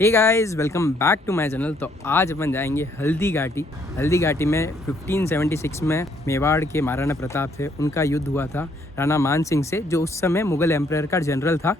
Hey guys, welcome back to my channel. तो आज अपन जाएंगे हल्दी घाटी में 1576 में मेवाड़ के महाराणा प्रताप थे, उनका युद्ध हुआ था राणा मान सिंह से, जो उस समय मुगल एम्पायर का जनरल था।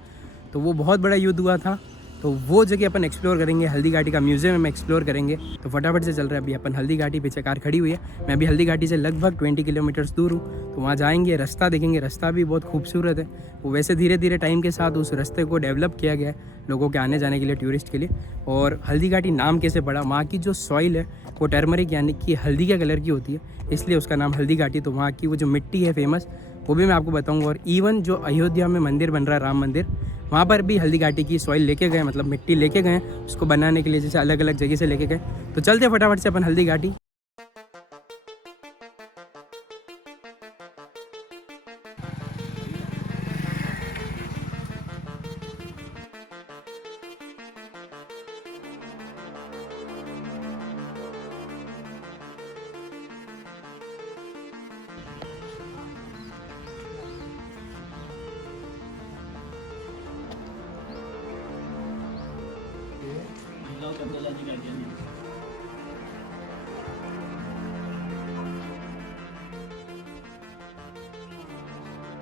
तो वो बहुत बड़ा युद्ध हुआ था। तो वो जगह अपन एक्सप्लोर करेंगे, हल्दी घाटी का म्यूजियम में एक्सप्लोर करेंगे। तो फटाफट से चल रहे हैं। अभी अपन हल्दी घाटी, पीछे कार खड़ी हुई है। मैं अभी हल्दी घाटी से लगभग 20 किलोमीटर्स दूर हूँ। तो वहाँ जाएंगे, रास्ता देखेंगे। रास्ता भी बहुत खूबसूरत है। वो वैसे धीरे धीरे टाइम के साथ उस रास्ते को डेवलप किया गया है लोगों के आने जाने के लिए, टूरिस्ट के लिए। और हल्दी घाटी नाम कैसे पड़ा? वहाँ की जो सॉइल है वो टर्मरिक यानी कि हल्दी के कलर की होती है, इसलिए उसका नाम हल्दी घाटी। तो वहाँ की वो जो मिट्टी है फेमस, वो भी मैं आपको बताऊंगा। और इवन जो अयोध्या में मंदिर बन रहा है, राम मंदिर, वहाँ पर भी हल्दी घाटी की सॉइल लेके गए, मतलब मिट्टी लेके गए उसको बनाने के लिए, जैसे अलग अलग जगह से लेके गए। तो चलते फटाफट से अपन हल्दी घाटी।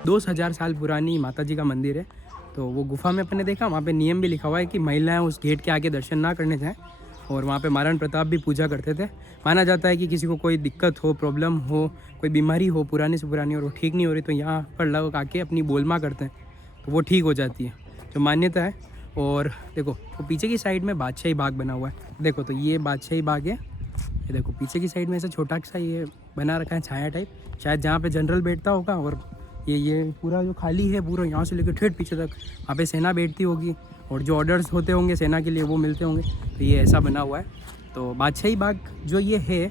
दो 2000 साल पुरानी माता जी का मंदिर है। तो वो गुफा में अपन ने देखा, वहाँ पे नियम भी लिखा हुआ है कि महिलाएं उस गेट के आगे दर्शन ना करने जाएं। और वहाँ पे महाराणा प्रताप भी पूजा करते थे। माना जाता है कि किसी को कोई दिक्कत हो, प्रॉब्लम हो, कोई बीमारी हो पुरानी से पुरानी, और वो ठीक नहीं हो रही, तो यहाँ पर लोग आके अपनी बोलमा करते हैं तो वो ठीक हो जाती है, जो मान्यता है। और देखो वो पीछे की साइड में बादशाही बाग बना हुआ है। देखो तो ये बादशाही बाग है। ये देखो पीछे की साइड में ऐसा छोटा सा ये बना रखा है छाया टाइप, शायद जहाँ पे जनरल बैठता होगा। और ये पूरा जो खाली है, पूरा यहाँ से लेकर ठेठ पीछे तक वहाँ पे सेना बैठती होगी, और जो ऑर्डर्स होते होंगे सेना के लिए वो मिलते होंगे। तो ये ऐसा बना हुआ है। तो बादशाही बाग जो ये है,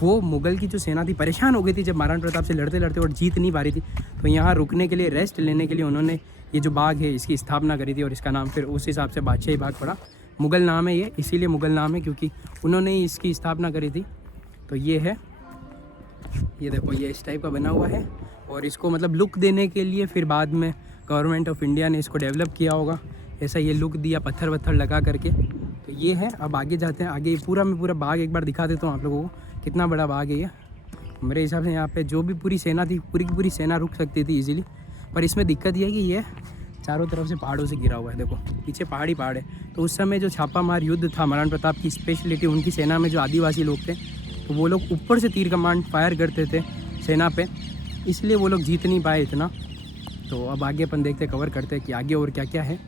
वो मुगल की जो सेना थी परेशान हो गई थी जब महाराणा प्रताप से लड़ते लड़ते और जीत नहीं पा रही थी। तो यहाँ रुकने के लिए, रेस्ट लेने के लिए उन्होंने ये जो बाग है इसकी स्थापना करी थी, और इसका नाम फिर उस हिसाब से बादशाही बाग पड़ा। मुगल नाम है ये, इसीलिए मुगल नाम है क्योंकि उन्होंने ही इसकी स्थापना करी थी। तो ये है, ये देखो ये इस टाइप का बना हुआ है। और इसको मतलब लुक देने के लिए फिर बाद में गवर्नमेंट ऑफ इंडिया ने इसको डेवलप किया होगा, ऐसा ये लुक दिया पत्थर वत्थर लगा करके। तो ये है। अब आगे जाते हैं। आगे पूरा मैं पूरा बाग एक बार दिखा देता हूँ आप लोगों को, कितना बड़ा बाग है ये। मेरे हिसाब से यहाँ पे जो भी पूरी सेना थी, पूरी की पूरी सेना रुक सकती थी इजीली। पर इसमें दिक्कत ये है कि ये चारों तरफ से पहाड़ों से घिरा हुआ है। देखो पीछे पहाड़ ही पहाड़ है। तो उस समय जो छापामार युद्ध था, महाराणा प्रताप की स्पेशलिटी, उनकी सेना में जो आदिवासी लोग थे, तो वो लोग ऊपर से तीर कमान फायर करते थे सेना पे, इसलिए वो लोग जीत नहीं पाए इतना। तो अब आगे अपन देखते, कवर करते हैं कि आगे और क्या क्या है।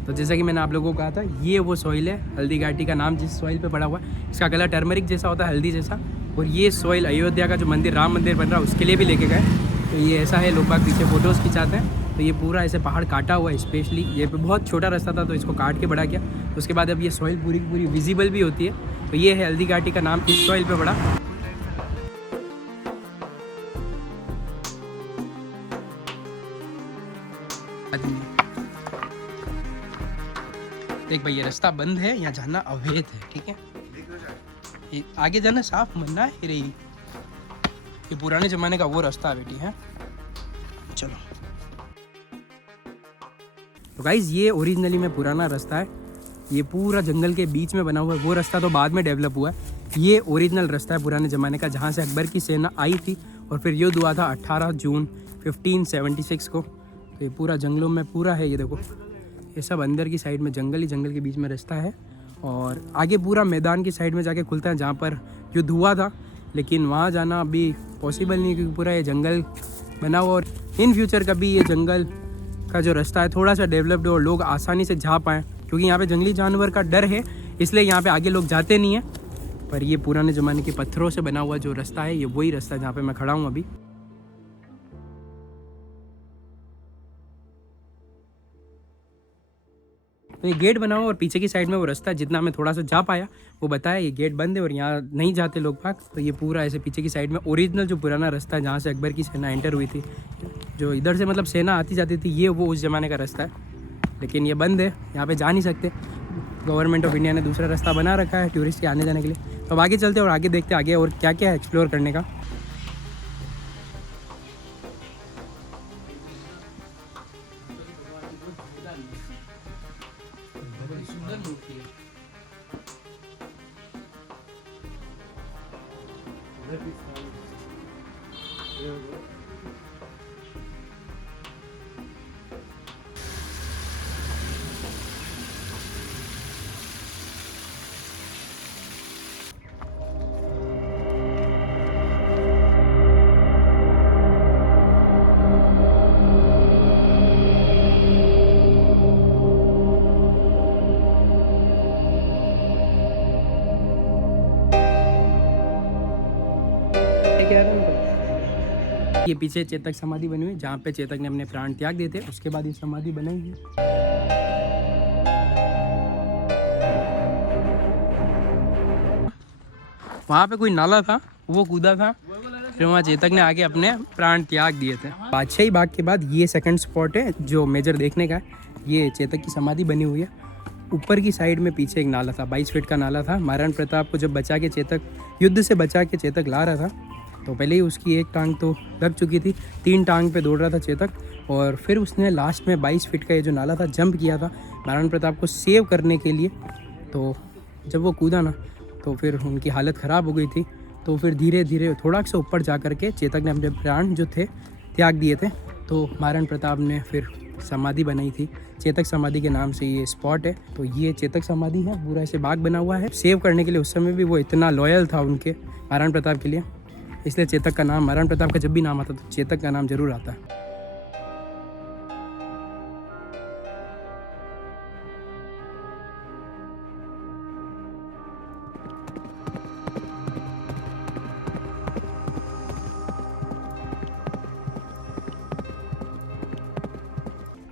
तो जैसा कि मैंने आप लोगों को कहा था, ये वो सॉइल है हल्दी घाटी का नाम जिस सॉइल पे पड़ा हुआ है। इसका कलर टर्मरिक जैसा होता है, हल्दी जैसा। और ये सॉइल अयोध्या का जो मंदिर, राम मंदिर बन रहा है, उसके लिए भी लेके गए। तो ये ऐसा है, लोग बाग पीछे फ़ोटोज़ खिंचाते हैं। तो ये पूरा ऐसे पहाड़ काटा हुआ है स्पेशली। ये बहुत छोटा रास्ता था तो इसको काट के बड़ा किया। तो उसके बाद अब ये सॉइल पूरी की पूरी विजिबल भी होती है। तो ये है हल्दी घाटी का नाम इस सॉइल पर पड़ा। देख भाई, ये रास्ता बंद है, यहाँ जाना अवैध है, ठीक है। ये आगे जाना साफ मना है रही। ये पुराने जमाने का वो रास्ता बेटी है। चलो तो गाइज, ये ओरिजिनली में पुराना रास्ता है। ये पूरा जंगल के बीच में बना हुआ है। वो रास्ता तो बाद में डेवलप हुआ है। ये ओरिजिनल रास्ता है पुराने ज़माने का, जहाँ से अकबर की सेना आई थी और फिर युद्ध हुआ था 18 जून 1576 को। तो ये पूरा जंगलों में पूरा है। ये देखो ये सब अंदर की साइड में जंगल ही जंगल के बीच में रास्ता है। और आगे पूरा मैदान की साइड में जाके खुलता है जहाँ पर युद्ध हुआ था। लेकिन वहाँ जाना अभी पॉसिबल नहीं क्योंकि पूरा ये जंगल बना हुआ। और इन फ्यूचर कभी ये जंगल का जो रास्ता है थोड़ा सा डेवलप्ड और लोग आसानी से जा पाएँ, क्योंकि यहाँ पे जंगली जानवर का डर है, इसलिए यहाँ पे आगे लोग जाते नहीं हैं। पर ये पुराने ज़माने के पत्थरों से बना हुआ जो रास्ता है, ये वही रास्ता है जहाँ पे मैं खड़ा हूँ अभी। तो ये गेट बना हुआ और पीछे की साइड में वो रास्ता जितना मैं थोड़ा सा जा पाया वो बताया ये गेट बंद है और यहाँ नहीं जाते लोग पाक। तो ये पूरा ऐसे पीछे की साइड में ओरिजिनल जो पुराना रास्ता है जहाँ से अकबर की सेना एंटर हुई थी, जो इधर से मतलब सेना आती जाती थी, ये वो उस ज़माने का रास्ता है। लेकिन ये बंद है, यहाँ पे जा नहीं सकते। गवर्नमेंट ऑफ इंडिया ने दूसरा रास्ता बना रखा है टूरिस्ट के आने जाने के लिए। तो अब आगे चलते हैं और आगे देखते हैं आगे और क्या क्या है एक्सप्लोर करने का। ये पीछे चेतक समाधि बनी हुई है जहाँ पे चेतक ने अपने प्राण त्याग दिए थे, उसके बाद ये समाधि बनाई है। वहाँ पे कोई नाला था, वो कूदा था, फिर वहाँ चेतक ने आके अपने प्राण त्याग दिए थे। बादशाही बाग के बाद ये सेकंड स्पॉट है जो मेजर देखने का है। ये चेतक की समाधि बनी हुई है। ऊपर की साइड में पीछे एक नाला था, 22 फीट का नाला था। महाराणा प्रताप को जब बचा के चेतक, युद्ध से बचा के चेतक ला रहा था तो पहले ही उसकी एक टांग तो लग चुकी थी, 3 टांग पे दौड़ रहा था चेतक। और फिर उसने लास्ट में 22 फीट का ये जो नाला था जंप किया था महाराणा प्रताप को सेव करने के लिए। तो जब वो कूदा ना तो फिर उनकी हालत ख़राब हो गई थी। तो फिर धीरे धीरे थोड़ा सा ऊपर जा कर के चेतक ने अपने प्राण जो थे त्याग दिए थे। तो महाराणा प्रताप ने फिर समाधि बनाई थी, चेतक समाधि के नाम से ये स्पॉट है। तो ये चेतक समाधि है, पूरा ऐसे बाग बना हुआ है सेव करने के लिए। उस समय भी वो इतना लॉयल था उनके महाराणा प्रताप के लिए, इसलिए चेतक का नाम, महाराणा प्रताप का जब भी नाम आता तो चेतक का नाम जरूर आता है।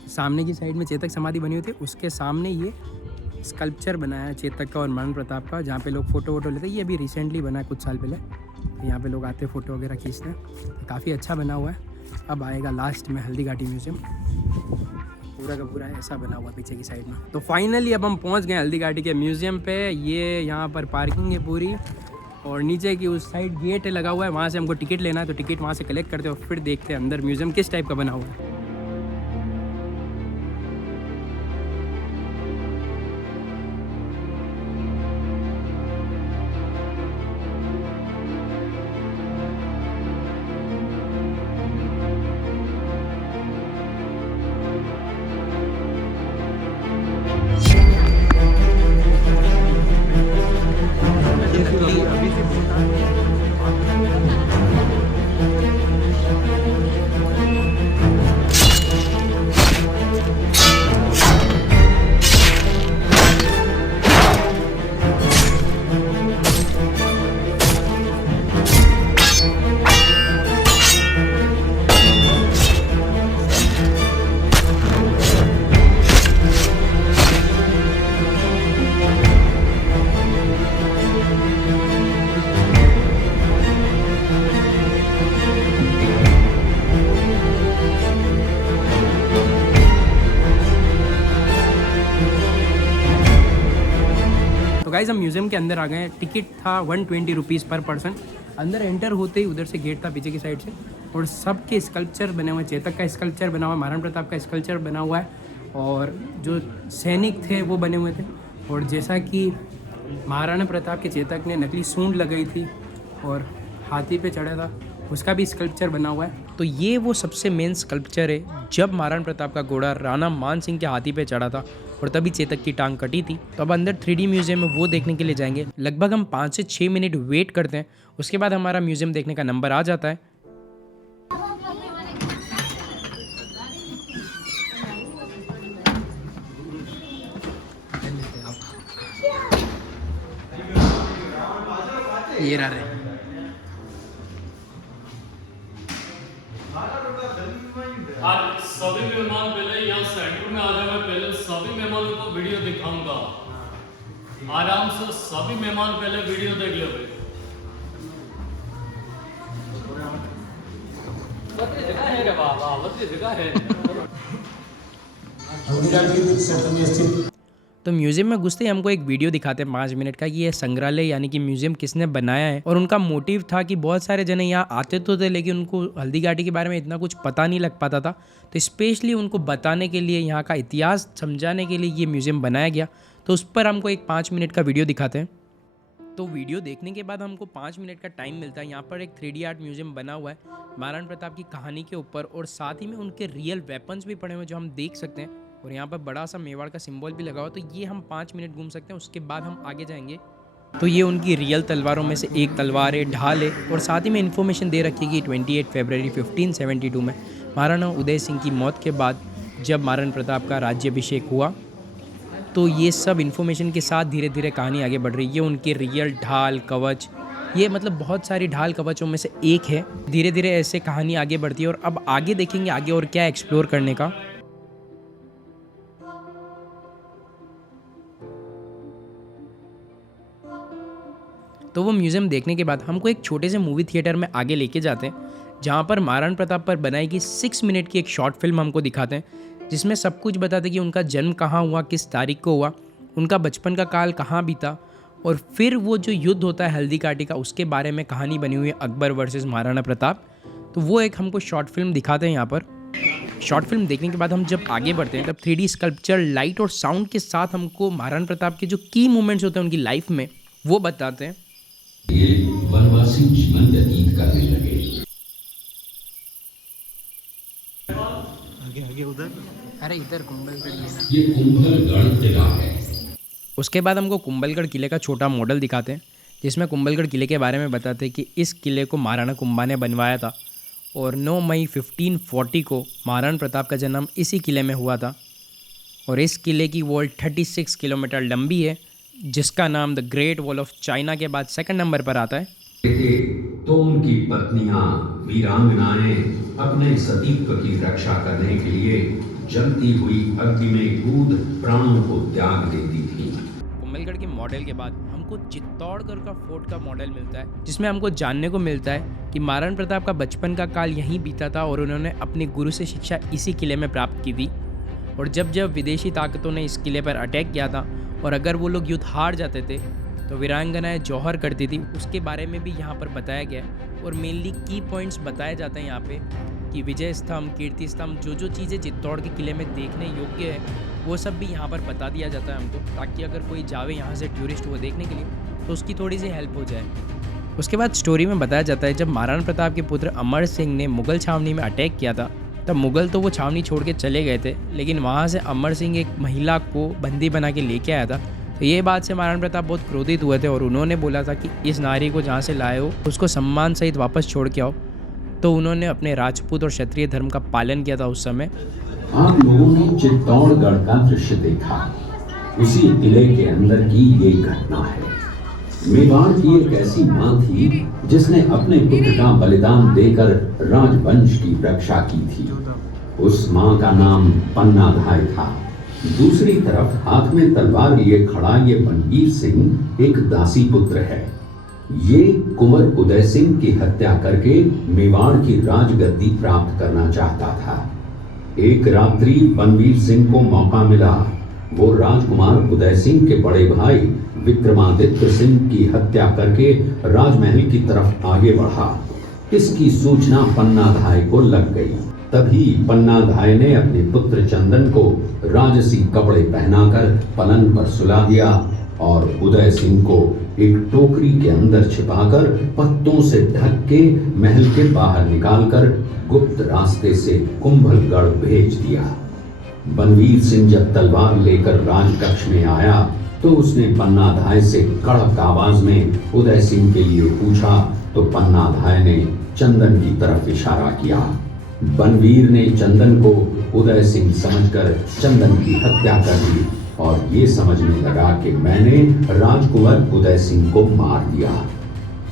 सामने की साइड में चेतक समाधि बनी हुई थी, उसके सामने ये स्कल्पचर बनाया है चेतक का और महाराणा प्रताप का, जहाँ पे लोग फ़ोटो वोटो लेते हैं। ये अभी रिसेंटली बना है कुछ साल पहले, यहाँ पे लोग आते हैं फ़ोटो वगैरह खींचते हैं। काफ़ी अच्छा बना हुआ है। अब आएगा लास्ट में हल्दी घाटी म्यूज़ियम, पूरा का पूरा ऐसा बना हुआ पीछे की साइड में। तो फाइनली अब हम पहुँच गए हल्दी घाटी के म्यूज़ियम पे। ये यहाँ पर पार्किंग है पूरी और नीचे की उस साइड गेट लगा हुआ है, वहाँ से हमको टिकट लेना है। तो टिकट वहाँ से कलेक्ट करते हैं और फिर देखते हैं अंदर म्यूज़ियम किस टाइप का बना हुआ है। तो गाइज हम म्यूज़ियम के अंदर आ गए हैं। टिकट था 120 रुपीज़ पर पर्सन। अंदर एंटर होते ही उधर से गेट था पीछे की साइड से और सबके स्कल्पचर बने हुए, चेतक का स्कल्पचर बना हुआ है, महाराणा प्रताप का स्कल्पचर बना हुआ है और जो सैनिक थे वो बने हुए थे। और जैसा कि महाराणा प्रताप के चेतक ने नकली सूंड लगाई थी और हाथी पे चढ़ा था, उसका भी स्कल्पचर बना हुआ है। तो ये वो सबसे मेन स्कल्पचर है जब महाराणा प्रताप का घोड़ा राणा मान सिंह के हाथी पे चढ़ा था और तभी चेतक की टांग कटी थी। तो अब अंदर 3D म्यूजियम में वो देखने के लिए जाएंगे। लगभग हम 5 से 6 मिनट वेट करते हैं, उसके बाद हमारा म्यूजियम देखने का नंबर आ जाता है। ये रहा आज सभी मेहमान पहले यहाँ सेंटर में आ जाए, पहले सभी मेहमानों को वीडियो दिखाऊंगा। आराम से सभी मेहमान पहले वीडियो देख ले भाई। बड़ी जगह है रे बाबा, बड़ी जगह है। तो म्यूज़ियम में घुसते ही हमको एक वीडियो दिखाते हैं 5 मिनट का कि ये संग्रहालय यानी कि म्यूज़ियम किसने बनाया है। और उनका मोटिव था कि बहुत सारे जने यहाँ आते तो थे लेकिन उनको हल्दी घाटी के बारे में इतना कुछ पता नहीं लग पाता था, तो स्पेशली उनको बताने के लिए, यहाँ का इतिहास समझाने के लिए ये म्यूज़ियम बनाया गया। तो उस पर हमको एक 5 मिनट का वीडियो दिखाते हैं। तो वीडियो देखने के बाद हमको 5 मिनट का टाइम मिलता है। यहाँ पर एक 3D आर्ट म्यूज़ियम बना हुआ है महाराणा प्रताप की कहानी के ऊपर, और साथ ही में उनके रियल वेपन्स भी पड़े हुए जो हम देख सकते हैं। और यहाँ पर बड़ा सा मेवाड़ का सिंबल भी लगा हुआ, तो ये हम 5 मिनट घूम सकते हैं। उसके बाद हम आगे जाएंगे। तो ये उनकी रियल तलवारों में से एक तलवार है, ढाल है, और साथ ही में इन्फॉर्मेशन दे रखी है कि 28 फरवरी 1572 में महाराणा उदय सिंह की मौत के बाद जब महाराणा प्रताप का राज्याभिषेक हुआ, तो ये सब इन्फॉर्मेशन के साथ धीरे धीरे कहानी आगे बढ़ रही है। ये उनकी रियल ढाल, कवच, ये मतलब बहुत सारी ढाल कवचों में से एक है। धीरे धीरे ऐसे कहानी आगे बढ़ती है और अब आगे देखेंगे आगे और क्या एक्सप्लोर करने का। तो वो म्यूज़ियम देखने के बाद हमको एक छोटे से मूवी थिएटर में आगे लेके जाते हैं, जहाँ पर महाराणा प्रताप पर बनाई गई 6 मिनट की एक शॉर्ट फिल्म हमको दिखाते हैं, जिसमें सब कुछ बताते कि उनका जन्म कहाँ हुआ, किस तारीख को हुआ, उनका बचपन का काल कहाँ बीता, और फिर वो जो युद्ध होता है हल्दी घाटी का, उसके बारे में कहानी बनी हुई है, अकबर वर्सेस महाराणा प्रताप। तो वो एक हमको शॉर्ट फिल्म दिखाते हैं यहाँ पर। शॉर्ट फिल्म देखने के बाद हम जब आगे बढ़ते हैं तब 3D स्कल्पचर, लाइट और साउंड के साथ हमको महाराणा प्रताप के जो की मोमेंट्स होते हैं उनकी लाइफ में, वो बताते हैं। ये वनवासी जीवन व्यतीत करने लगे। आगे उधर, अरे इधर कुंभलगढ़ ये कुंभलगढ़ किला है। उसके बाद हमको कुंभलगढ़ किले का छोटा मॉडल दिखाते हैं, जिसमें कुंभलगढ़ किले के बारे में बताते हैं कि इस किले को महाराणा कुंभा ने बनवाया था, और 9 मई 1540 को महाराणा प्रताप का जन्म इसी किले में हुआ था। और इस किले की वॉल 36 किलोमीटर लंबी है, जिसका नाम the great wall of China के बाद 2nd नंबर पर आता है। तो उनकी पत्नियां वीरांगनाएं अपने सतीत्व की रक्षा करने के लिए जलती हुई अग्नि में कूद प्राणों को त्याग देती थी। कुंभलगढ़ के मॉडल के बाद हमको चित्तौड़गढ़ का फोर्ट का मॉडल मिलता है, जिसमें हमको जानने को मिलता है कि महाराणा प्रताप का बचपन का काल यहीं बीता था और उन्होंने अपने गुरु से शिक्षा इसी किले में प्राप्त की थी। और जब जब विदेशी ताकतों ने इस किले पर अटैक किया था और अगर वो लोग युद्ध हार जाते थे तो वीरांगनाएं जौहर करती थी, उसके बारे में भी यहाँ पर बताया गया है। और मेनली की पॉइंट्स बताए जाते हैं यहाँ पे कि विजय स्तंभ, कीर्ति स्तंभ, जो जो चीज़ें चित्तौड़ के किले में देखने योग्य है वो सब भी यहाँ पर बता दिया जाता है हमको, ताकि अगर कोई जावे यहाँ से टूरिस्ट वो देखने के लिए तो उसकी थोड़ी सी हेल्प हो जाए। उसके बाद स्टोरी में बताया जाता है जब महाराणा प्रताप के पुत्र अमर सिंह ने मुगल छावनी में अटैक किया था, तब मुगल तो वो छावनी छोड़ के चले गए थे, लेकिन वहाँ से अमर सिंह एक महिला को बंदी बना के लेके आया था। तो ये बात से महाराणा प्रताप बहुत क्रोधित हुए थे और उन्होंने बोला था कि इस नारी को जहाँ से लाए हो उसको सम्मान सहित वापस छोड़ के आओ। तो उन्होंने अपने राजपूत और क्षत्रिय धर्म का पालन किया था उस समय। आप लोगों ने चित्तौड़गढ़ का दृश्य देखा, उसी किले के अंदर की ये घटना है। मेवाड़ की एक ऐसी मां थी जिसने अपने पुत्र का बलिदान देकर राजवंश की रक्षा की थी। उस मां का नाम पन्नाधाय था। दूसरी तरफ हाथ में तलवार लिए खड़ा ये बनवीर सिंह एक दासी पुत्र है। ये कुंवर उदय सिंह की हत्या करके मेवाड़ की राजगद्दी प्राप्त करना चाहता था। एक रात्रि बनवीर सिंह को मौका मिला। वो राजकुमार उदय सिंह के बड़े भाई विक्रमादित्य सिंह की हत्या करके राजमहल की तरफ आगे बढ़ा। इसकी सूचना पन्नाधाय को लग गई। तभी पन्नाधाय ने अपने पुत्र चंदन को राजसी कपड़े पहनाकर पलंग पर सुला दिया और उदय सिंह को एक टोकरी के अंदर छिपाकर पत्तों से ढक के महल के बाहर निकालकर गुप्त रास्ते से कुंभलगढ़ भेज दिया। बनवीर सिंह जब तलवार लेकर राजकक्ष में आया तो उसने पन्नाधाय से कड़क आवाज में उदय सिंह के लिए पूछा, तो पन्नाधाय ने चंदन की तरफ इशारा किया। बनवीर ने चंदन को उदय सिंह समझकर चंदन की हत्या कर दी और ये समझने लगा कि मैंने राजकुंवर उदय सिंह को मार दिया।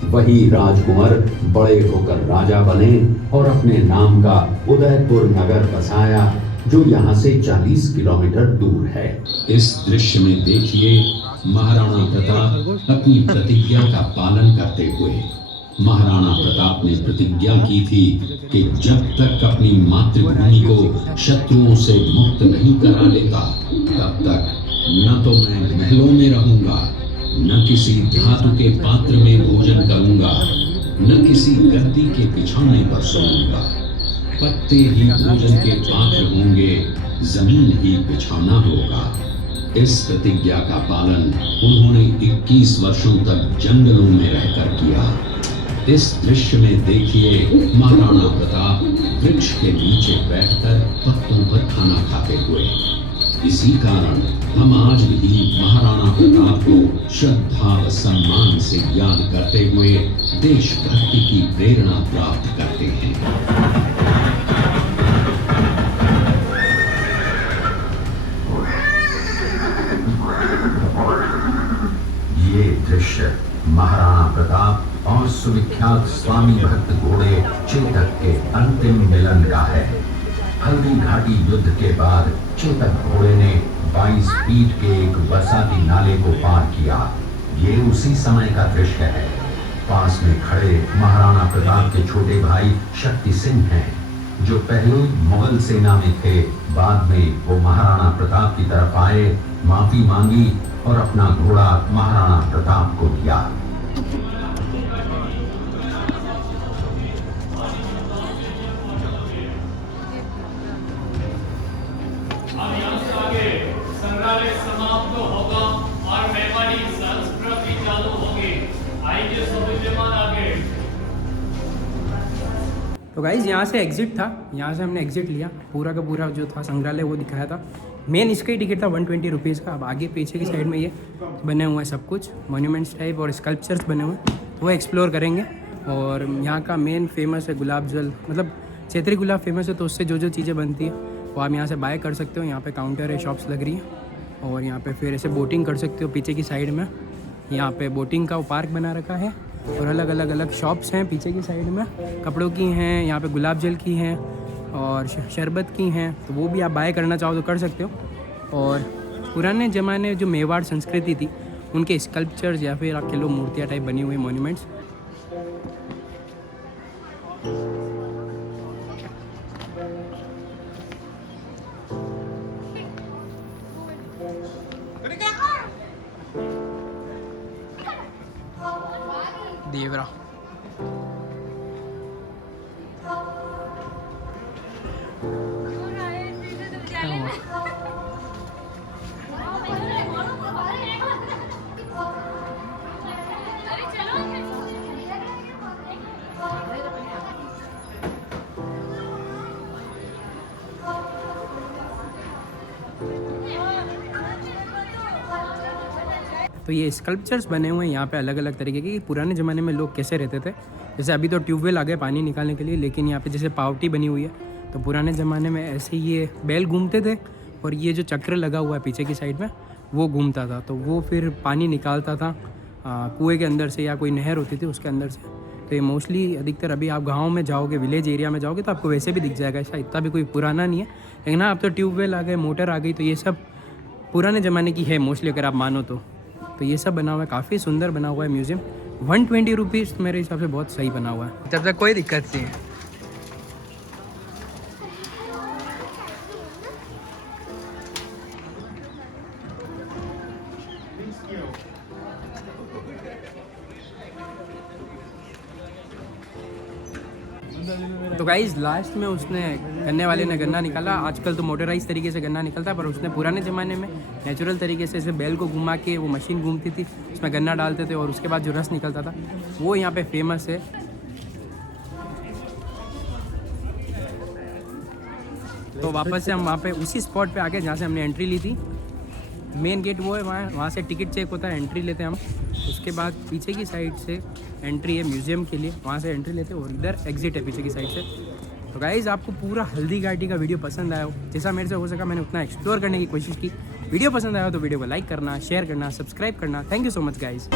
वही राजकुंवर बड़े होकर राजा बने और अपने नाम का उदयपुर नगर बसाया जो यहाँ से 40 किलोमीटर दूर है। इस दृश्य में देखिए महाराणा प्रताप अपनी प्रतिज्ञा का पालन करते हुए। महाराणा प्रताप ने प्रतिज्ञा की थी कि जब तक अपनी मातृभूमि को शत्रुओं से मुक्त नहीं करा लेता तब तक न तो मैं महलों में रहूंगा, न किसी धातु के पात्र में भोजन करूंगा, न किसी गद्दी के बिछौने पर सोऊंगा। पत्ते ही भोजन के पात्र होंगे, जमीन ही बिछौना होगा। इस प्रतिज्ञा का पालन उन्होंने 21 वर्षों तक जंगलों में रहकर किया। इस दृश्य में देखिए महाराणा प्रताप वृक्ष के नीचे बैठकर पत्तों पर खाना खाते हुए। इसी कारण हम आज भी महाराणा प्रताप को श्रद्धा व सम्मान से याद करते हुए देशभक्ति की प्रेरणा प्राप्त करते हैं। ये दृश्य महाराणा प्रताप और सुविख्यात स्वामी भक्त घोड़े चेतक के अंतिम मिलन का है। हल्दी घाटी युद्ध के बाद चेतक घोड़े ने 22 फीट के एक बरसाती नाले को पार किया। ये उसी समय का दृश्य है। पास में खड़े महाराणा प्रताप के छोटे भाई शक्ति सिंह हैं, जो पहले मुगल सेना में थे। बाद में वो महाराणा प्रताप की तरफ आए, माफी मांगी और अपना घोड़ा महाराणा प्रताप को दिया। संग्रहालय समाप्त होगा और मेवाड़ी संस्कृति चालू होगी। आइए सभी मेहमान आगे। तो गाइज यहाँ से एग्जिट था, यहाँ से हमने एग्जिट लिया। पूरा का पूरा जो था संग्रहालय वो दिखाया था। मेन इसका ही टिकट था 120 रुपीज़ का। अब आगे पीछे की साइड में ये बने हुए हैं सब कुछ मॉन्यूमेंट्स टाइप और स्कल्पचर्स बने हुए हैं, वो एक्सप्लोर करेंगे। और यहाँ का मेन फेमस है गुलाब जल, मतलब क्षेत्रीय गुलाब फेमस है, तो उससे जो जो चीज़ें बनती है वो आप यहाँ से बाय कर सकते हो। यहाँ पे काउंटर है, शॉप्स लग रही है और यहाँ पे फिर ऐसे बोटिंग कर सकते हो। पीछे की साइड में यहाँ पे बोटिंग का वो पार्क बना रखा है और अलग अलग अलग शॉप्स हैं पीछे की साइड में। कपड़ों की हैं, यहाँ पे गुलाब जल की हैं और शरबत की हैं, तो वो भी आप बाय करना चाहो तो कर सकते हो। और पुराने ज़माने जो मेवाड़ संस्कृति थी उनके स्कल्पचर्स या फिर आप कह लो मूर्तियाँ टाइप बनी हुई मॉन्यूमेंट्स। देवरा तो ये स्कल्पचर्स बने हुए हैं यहाँ पे अलग अलग तरीके के कि पुराने ज़माने में लोग कैसे रहते थे। जैसे अभी तो ट्यूबवेल आ गए पानी निकालने के लिए, लेकिन यहाँ पे जैसे पावटी बनी हुई है, तो पुराने ज़माने में ऐसे ये बैल घूमते थे और ये जो चक्र लगा हुआ है पीछे की साइड में वो घूमता था, तो वो फिर पानी निकालता था कुएँ के अंदर से या कोई नहर होती थी उसके अंदर से। तो ये मोस्टली अधिकतर अभी आप गाँव में जाओगे, विलेज एरिया में जाओगे तो आपको वैसे भी दिख जाएगा। ऐसा इतना भी कोई पुराना नहीं है, लेकिन हाँ अब तो ट्यूबवेल आ गए, मोटर आ गई, तो ये सब पुराने ज़माने की है मोस्टली अगर आप मानो तो ये सब बना हुआ है, काफ़ी सुंदर बना हुआ है म्यूज़ियम। 120 रुपीज़ तो मेरे हिसाब से बहुत सही बना हुआ है, जब तक कोई दिक्कत नहीं है। तो गाइज लास्ट में उसने गन्ने वाले ने गन्ना निकाला। आजकल तो मोटराइज तरीके से गन्ना निकलता है, पर उसने पुराने ज़माने में नेचुरल तरीके से बैल को घुमा के वो मशीन घूमती थी, उसमें गन्ना डालते थे और उसके बाद जो रस निकलता था वो यहाँ पे फेमस है। तो वापस से हम वहाँ पे उसी स्पॉट पे आ गए जहाँ से हमने एंट्री ली थी। मेन गेट वो है, वहाँ से टिकट चेक होता है, एंट्री लेते हैं हम। उसके बाद पीछे की साइड से एंट्री है म्यूज़ियम के लिए, वहाँ से एंट्री लेते हैं और इधर एग्जिट है पीछे की साइड से। तो गाइज़ आपको पूरा हल्दी घाटी का वीडियो पसंद आया हो, जैसा मेरे से हो सका मैंने उतना एक्सप्लोर करने की कोशिश की। वीडियो पसंद आया हो तो वीडियो को लाइक करना, शेयर करना, सब्सक्राइब करना। Thank you so much guys.